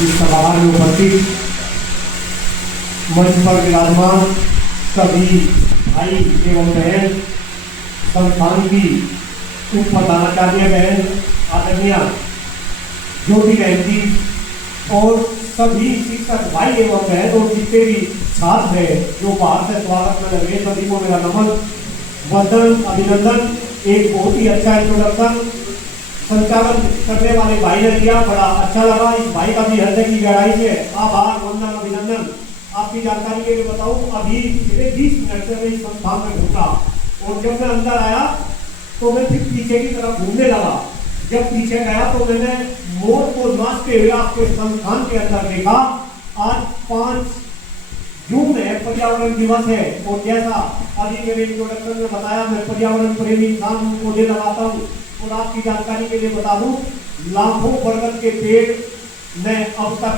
इस सभागार में उपस्थित मंच पर विराजमान सभी भाई एवं बहन, संस्थान की उप प्रधानाचार्य बहन आदरणीय ज्योति बहन जी और सभी शिक्षक भाई एवं बहन और जितने भी छात्र हैं जो बाहर से स्वागत में लगे, सभी को मेरा नमन, वंदन, अभिनंदन। एक बहुत ही अच्छा इंट्रोडक्शन संचालन करने वाले भाई ने दिया, बड़ा अच्छा लगा। इस भाई का भी हृदय की गहराई से आभार, वंदन, अभिनंदन। आपकी जानकारी के लिए बताऊं, अभी मेरे 20 मिनट से मैं इस संस्थान में घूमा और जब मैं अंदर आया तो मैं फिर पीछे की तरफ घूमने लगा। जब पीछे गया तो मैंने मोर को नाचते हुए आपके संस्थान के अंदर देखा। आज 5 जून है, पर्यावरण दिवस है और जैसा अभी मेरे इंट्रोडक्शन में बताया, मैं पर्यावरण प्रेमी इंसान हूँ, पौधे लगाता हूँ और आपकी जानकारी के लिए बता दूं, लाखों बरगद के पेड़ मैं अब तक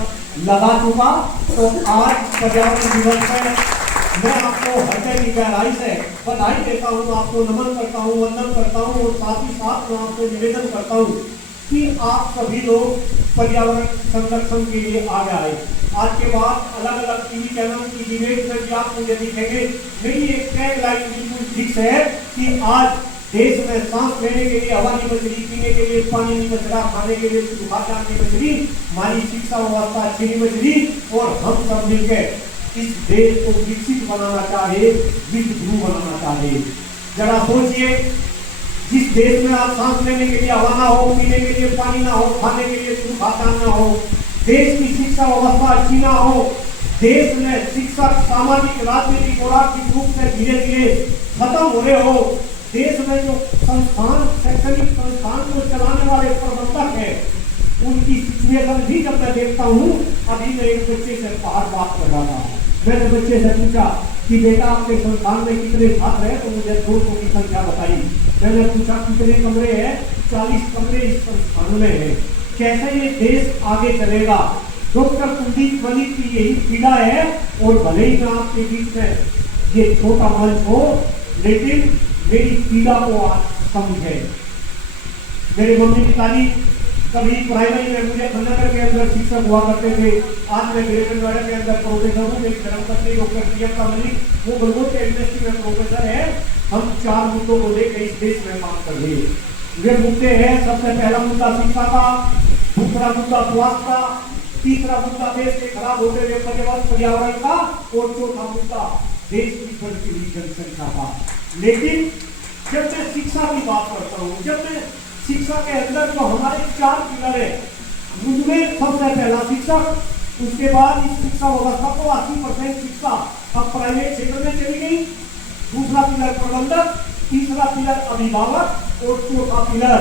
लगा चुका। तो आज पर्यावरण दिवस पर मैं आपको हृदय की गहराई से बधाई देता हूँ, आपको नमन करता हूँ, वंदन करता हूँ और साथ ही साथ मैं आपको निवेदन करता हूँ कि आप सभी लोग पर्यावरण संरक्षण के लिए आगे आए। आज के बाद अलग अलग टीवी चैनल की डिबेट में भी आप मुझे दिखेंगे। मेरी एक टैगलाइन बिल्कुल फिक्स है कि आज देश में सांस लेने के लिए हवा नहीं बच रही, पीने के लिए पानी नहीं बच रहा, खाने के लिए खाद्यान्न नहीं बच रही, हमारी शिक्षा व्यवस्था अच्छी नहीं बच रही और हम सब मिलकर इस देश को विकसित बनाना चाहे, विश्व गुरु बनाना चाहे। जरा सोचिए, जिस देश में आप सांस लेने के लिए हवा ना हो, पीने के लिए पानी ना हो, खाने के लिए खाद्यान्न ना हो, देश की शिक्षा व्यवस्था अच्छी ना हो, देश में शिक्षक सामाजिक राजनीतिक और आर्थिक रूप से धीरे धीरे खत्म हो रहे हो, देश में जो संस्थान शैक्षणिक संस्थान को चलाने वाले प्रबंधक हैं उनकी सिचुएशन भी जब मैं देखता हूँ। अभी मैं एक बच्चे से बाहर बात कर रहा था, मैंने बच्चे से पूछा कि बेटा आपके संस्थान में कितने छात्र हैं, तो मुझे 200 की संख्या बताई। मैंने पूछा कितने कमरे हैं, 40 कमरे इस संस्थान में है। कैसे ये देश आगे चलेगा? डॉक्टर कुलदीप मलिक की यही पीड़ा है और भले ही मैं आपके बीच में ये छोटा मंच हो, लेकिन मेरी पीड़ा को आप समझे। मेरे मम्मी पिताजी कभी प्राइमरी में मुझे खंडनगर के अंदर शिक्षक हुआ करते थे, आज मैं ग्रेटर नोएडा के अंदर प्रोफेसर हूँ। मेरी धर्मपत्नी डॉक्टर प्रियंका मलिक वो गलगोटिया यूनिवर्सिटी में प्रोफेसर है। हम 4 मुद्दों को लेकर इस देश में काम कर रहे हैं। वे मुद्दे हैं, सबसे पहला मुद्दा शिक्षा का, दूसरा मुद्दा स्वास्थ्य का, तीसरा मुद्दा देश के खराब होते हुए पर्यावरण का और चौथा मुद्दा देश की बढ़ती हुई जनसंख्या का। लेकिन जब मैं शिक्षा की बात करता हूँ, जब मैं शिक्षा के अंदर जो हमारे 4 पिलर है, उनमें सबसे पहला शिक्षक, उसके बाद इस शिक्षा व्यवस्था को 80% शिक्षा अब प्राइवेट क्षेत्र में चली गई, दूसरा पिलर प्रबंधक, तीसरा पिलर अभिभावक और चौथा पिलर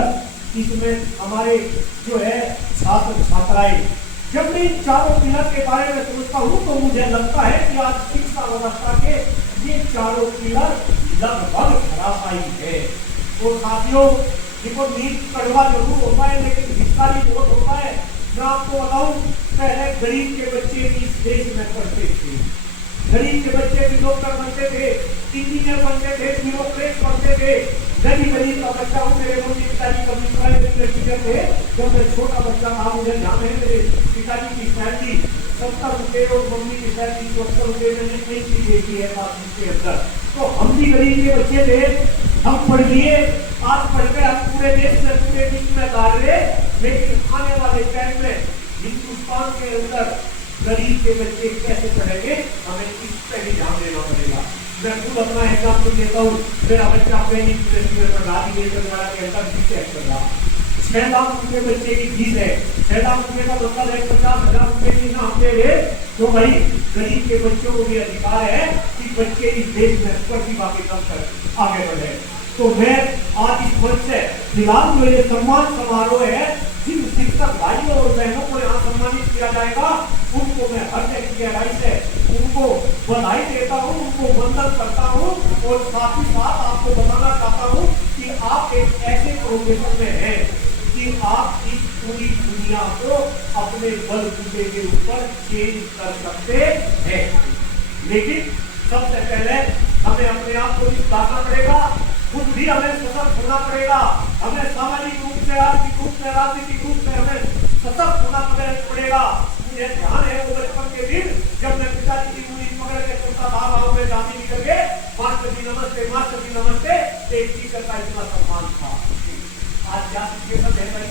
इसमें हमारे जो है छात्र छात्राएं। जब मैं इन 4 पिलर के बारे में सोचता हूँ तो मुझे लगता है कि आज शिक्षा व्यवस्था के ये 4 पिलर लगभग धराशायी है। और साथियों, देखो नींद कड़वा जरूर होता है लेकिन हितकारी बहुत होता है। मैं आपको बताऊं, पहले गरीब के बच्चे भी इस देश में पढ़ते थे, गरीब के बच्चे भी डॉक्टर बनते थे, इंजीनियर बनते थे, ब्यूरोक्रेट बनते थे। मैं भी गरीब का बच्चा हूँ, मेरे मम्मी पिताजी कभी प्राइवेट में टीचर थे। जब मैं छोटा बच्चा था, मुझे ध्यान है मेरे पिताजी की सैलरी 70 रुपये और मम्मी की सैलरी 70 रुपये मैंने एक चीज देखी है के अंदर। तो हम भी गरीब के बच्चे थे, हम पढ़ लिए, आज पढ़कर हम पूरे देश में पूरे विश्व में गा रहे। लेकिन आने वाले टाइम में हिंदुस्तान के अंदर गरीब के बच्चे कैसे पढ़ेंगे, हमें इस पर भी ध्यान देना पड़ेगा। मैं खुद अपना एग्जाम्पल देता हूँ, मेरा बच्चा ट्रेनिंग यूनिवर्सिटी में पढ़ रहा है, के अंदर बीटेक कर रहा। 6 लाख रुपये बच्चे की फीस है। 6 लाख रुपये का मतलब है 50,000 रुपये की ना हफ्ते हुए। तो भाई गरीब के बच्चों को भी अधिकार है कि बच्चे इस देश में प्रतिभा के दम पर आगे बढ़े। तो मैं आज इस मंच से फिलहाल जो ये सम्मान समारोह है, जिन शिक्षक भाइयों और बहनों को यहाँ सम्मानित किया जाएगा, उनको मैं हृदय की गहराई से उनको बधाई देता हूँ, उनको वंदन करता हूँ और साथ ही साथ आपको बताना चाहता हूँ कि आप एक ऐसे प्रोफेशन में हैं कि आप इस पूरी दुनिया को अपने बलबूते के ऊपर चेंज कर सकते हैं। लेकिन सबसे पहले हमें अपने आप को सुधारना पड़ेगा, खुद भी हमें सशक्त होना पड़ेगा, हमें सामाजिक रूप से, आर्थिक रूप से, राजनीतिक रूप से हमें सशक्त होना पड़ेगा। मुझे ध्यान है वो बचपन के दिन जब मैं पिताजी की उंगली पकड़ के चलता था गाँव में जाती निकल के मास्टर जी नमस्ते एक टीचर का इतना सम्मान था। आज क्या सिचुएशन है भाई,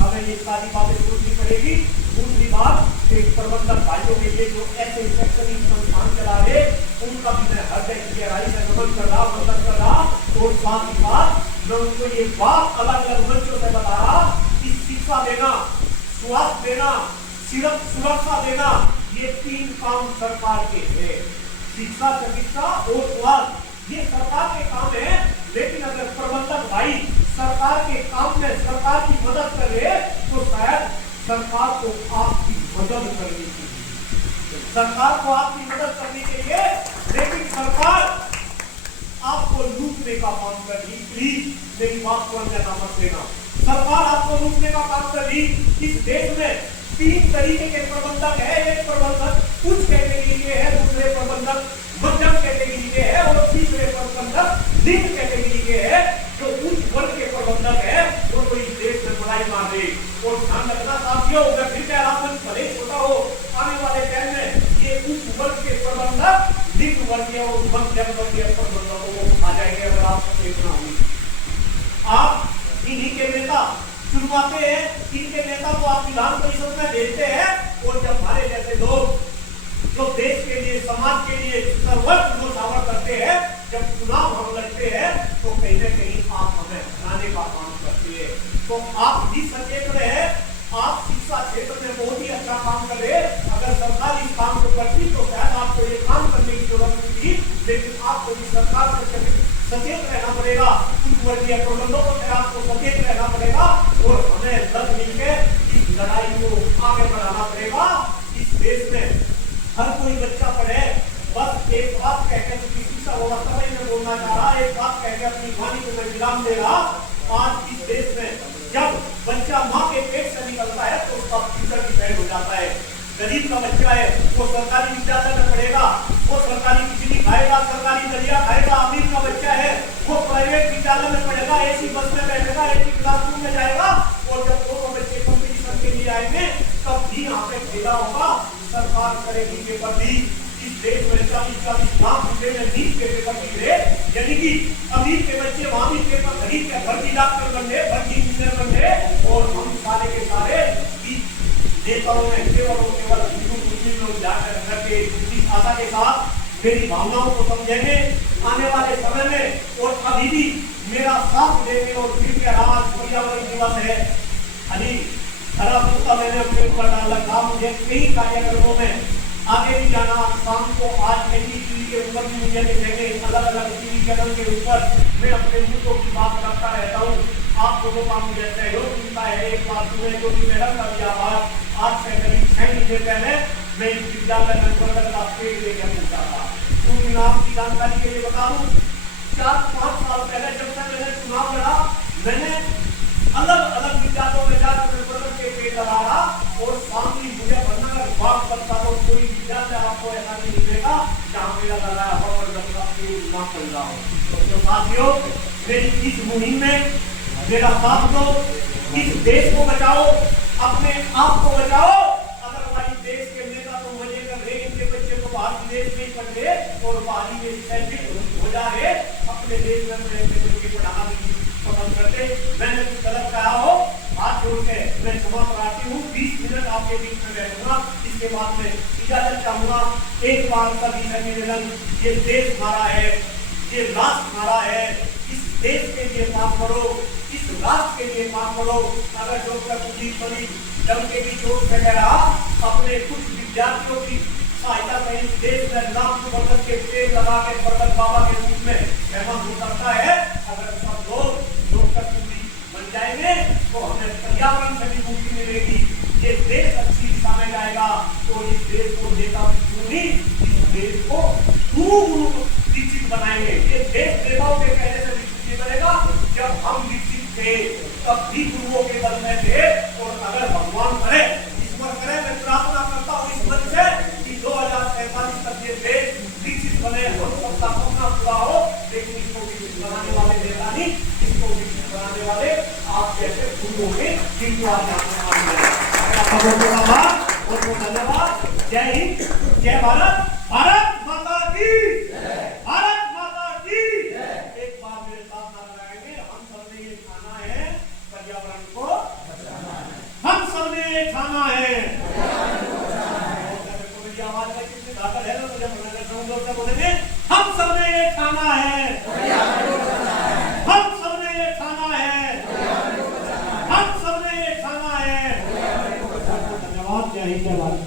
हमें ये सारी बातें सोचनी पड़ेगी। दूसरी बात, एक प्रबंधक भाइयों के लिए जो ऐसे शैक्षणिक संस्थान चला रहे उनका भी मैं हृदय की गहराई से नमन कर रहा और साथ ही साथ मैं उनको ये बात अलग अलग मंचों से बता रहा कि शिक्षा देना, स्वास्थ्य देना, सुरक्षा देना, ये 3 काम सरकार के हैं। शिक्षा, चिकित्सा और स्वास्थ्य ये सरकार के काम है। लेकिन अगर प्रबंधक भाई सरकार के काम में सरकार की मदद करे तो शायद सरकार को आपकी मदद करनी चाहिए, सरकार को आपकी मदद करनी चाहिए। लेकिन सरकार आपको लूटने का काम कर रही, प्लीज मेरी बात को अन्यथा मत लेना। सरकार आपको लूटने का काम कर रही। इस देश में 3 तरीके के प्रबंधक है। एक प्रबंधक उच्च कैटेगरी के है, दूसरे प्रबंधक मध्यम कैटेगरी के है और तीसरे प्रबंधक निम्न कैटेगरी के है। जो उच्च वर्ग के प्रबंधक है वो तो इस देश में बड़ाई मार दे। और ध्यान रखना साथियों, मैं फिर कह रहा हूं, भले छोटा हो, आने वाले टाइम में ये उच्च वर्ग के प्रबंधक निम्न वर्गीय और मध्यम वर्गीय प्रबंधकों को आ जाएंगे। अगर आप देखना होगी, आप इन्हीं के नेता चुनवाते हैं, इनके नेता को आप विधान परिषद में भेजते हैं और जब हमारे जैसे लोग जो देश के लिए, समाज के लिए सर्वस्व न्यौछावर करते हैं, जब चुनाव हम लड़ते हैं तो कहीं न कहीं आप हमें हटाने का काम करते हैं। तो आप भी सचेत रहे। आप शिक्षा क्षेत्र में बहुत ही अच्छा काम कर रहे। अगर सरकार इस काम को करती तो शायद आपको ये काम करने की जरूरत नहीं थी। लेकिन आपको भी सरकार से सचेत रहना पड़ेगा, उच्च वर्गीय प्रबंधकों से आपको सचेत रहना पड़ेगा और हमें लग मिलकर इस लड़ाई को आगे बढ़ाना पड़ेगा। इस देश में हर कोई बच्चा पढ़े। बस एक बात कहकर शिक्षा व्यवस्था में बोलना चाह रहा, एक बात कहकर अपनी वाणी को मैं विराम दे रहा। आज इस देश में जब बच्चा माँ के पेट से निकलता है तो उसका फ्यूचर डिसाइड हो जाता है। गरीब का बच्चा है वो सरकारी विद्यालय में पढ़ेगा, वो सरकारी बिजली खाएगा, सरकारी दलिया खाएगा। अमीर का बच्चा है वो प्राइवेट विद्यालय में पढ़ेगा, ऐसी बस में बैठेगा, ऐसी क्लासरूम में जाएगा। और जब दोनों बच्चे कंपटीशन के लिए आएंगे तब भी यहाँ पे खेला होगा। सरकार करेगी पेपर लीक। इस देश में 40-40 लाख रुपए में नीट के पेपर बिगड़े, यानी कि अमीर के बच्चे वहां भी पेपर खरीद के भर्ती डॉक्टर बन गए, भर्ती इंजीनियर बन गए। और हम सारे के सारे नेताओं में केवल मुस्लिम लोग जाकर करके इस आशा के साथ मेरी भावनाओं को समझेंगे आने वाले समय में। और अभी भी मेरा साथ देने और फिर के आज पर्यावरण दिवस है, अभी हरा कुत्ता मैंने अपने ऊपर डाल रखा। मुझे कई कार्यक्रमों में आगे भी जाना। शाम को आज एनडीटीवी के ऊपर भी मुझे देखेंगे, अलग अलग टीवी चैनल के ऊपर मैं अपने मुद्दों की बात करता रहता हूँ। आप लोगों का मुझे सहयोग मिलता है। एक बात तुम्हें जो कि मैडम का भी आवाज आज से करीब 6 महीने पहले मैं इस विद्यालय में वर्कर का पेड़ लेकर पहुंचा था। क्योंकि मैं आपकी जानकारी के लिए बता दूं, 4-5 साल पहले जब तक मैंने चुनाव लड़ा, मैंने अलग अलग विद्यालयों में जाकर वर्कर के पेड़ लगा रहा। और सामने मुझे बनना अगर बात करता तो कोई विद्यालय आपको ऐसा नहीं मिलेगा जहाँ मेरा लगाया वर्कर का पेड़ ना चल रहा हो। तो साथियों, मेरी इस मुहिम में मेरा साथ दो, इस देश को बचाओ, अपने आप को बचाओ। अदरवाइज देश के नेता तो मजे कर रहे, इनके बच्चे को बाहर विदेश में कर रहे और बाहरी में सेंट्रिक हो जा रहे, अपने देश में बच्चे पढ़ाना भी पसंद करते। मैंने कुछ गलत कहा हो, हाथ जोड़ के मैं क्षमा प्रार्थी हूँ। 20 मिनट आपके बीच में बैठूंगा, इसके बाद में इजाजत चाहूंगा। एक बार का विषय निवेदन, ये देश हमारा है, ये राष्ट्र हमारा है। इस देश के लिए काम करो, इस राष्ट्र के लिए काम करो। अगर डॉक्टर सुजीत मलिक डंके की चोट से कह रहा, अपने कुछ विद्यार्थियों की सहायता से इस देश में लाख वर्कर के पेड़ लगा के बरकत बाबा के रूप में फेमस हो सकता है। अगर सब लोग डॉक्टर सुजीत बन जाएंगे तो हमें पर्यावरण से भी मुक्ति मिलेगी, ये देश अच्छी दिशा में जाएगा। तो इस देश को नेता चुनी, इस देश को खूब विकसित बनाएंगे। ये देश नेताओं के कहने से विकसित नहीं बनेगा। जब हम विकसित थे तब भी गुरुओं के बल में थे। और अगर भगवान करे, ईश्वर करे, मैं प्रार्थना करता हूँ इस मंच से कि 2047 तक ये देश विकसित बने, हम सबका सपना पूरा हो। लेकिन इसको विकसित बनाने वाले नेता नहीं, इसको विकसित बनाने वाले आप जैसे गुरुओं के जिनको आज बहुत बहुत धन्यवाद। जय हिंद, जय भारत, भारत माता की, भारत माता की। एक बार मेरे साथ नारा लगाएंगे, हम सबने ये खाना है पर्यावरण को बचाना है, हम सबने ये खाना है। मेरी आवाज में कितनी ताकत है, मुझे जोर से बोलेंगे, हम सबने ये खाना है, हम सबने ये खाना है, हम सबने ये खाना है। धन्यवाद। जय हिंद, जय भारत।